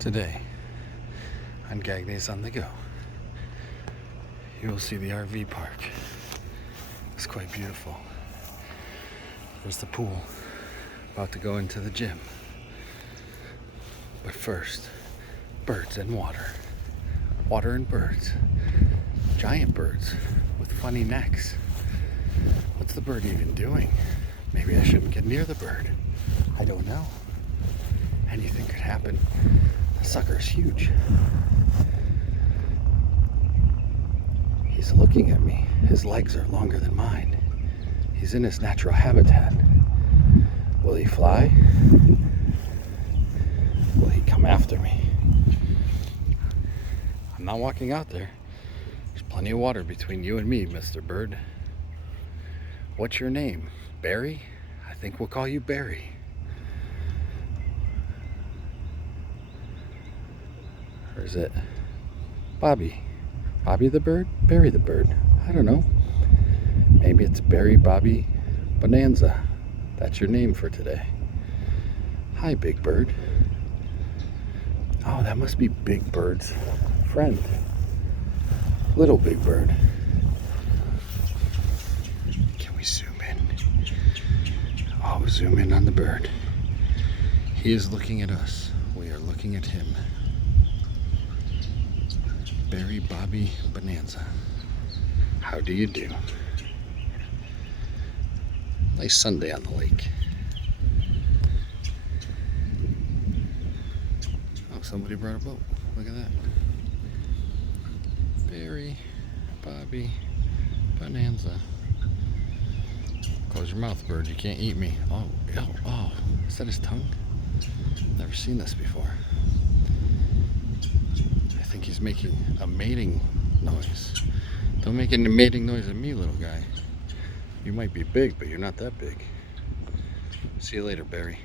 Today on Gagne's on the Go, you will see the RV park. It's quite beautiful. There's the pool. About to go into the gym. But first, birds and water. Water and birds. Giant birds with funny necks. What's the bird even doing? Maybe I shouldn't get near the bird. I don't know. Anything could happen. The sucker's huge. He's looking at me. His legs are longer than mine. He's in his natural habitat. Will he fly? Will he come after me? I'm not walking out there. There's plenty of water between you and me, Mr. Bird. What's your name? Barry? I think we'll call you Barry. Or is it Bobby? Bobby the bird? Barry the bird? I don't know. Maybe it's Barry Bobby Bonanza. That's your name for today. Hi, Big Bird. Oh, that must be Big Bird's friend. Little Big Bird. Can we zoom in? Oh, zoom in on the bird. He is looking at us. We are looking at him. Barry Bobby Bonanza. How do you do? Nice Sunday on the lake. Oh, somebody brought a boat. Look at that. Barry Bobby Bonanza. Close your mouth, bird. You can't eat me. Oh. Is that his tongue? Never seen this before. I think he's making a mating noise. Don't make any mating noise at me, little guy. You might be big, but you're not that big. See you later, Barry.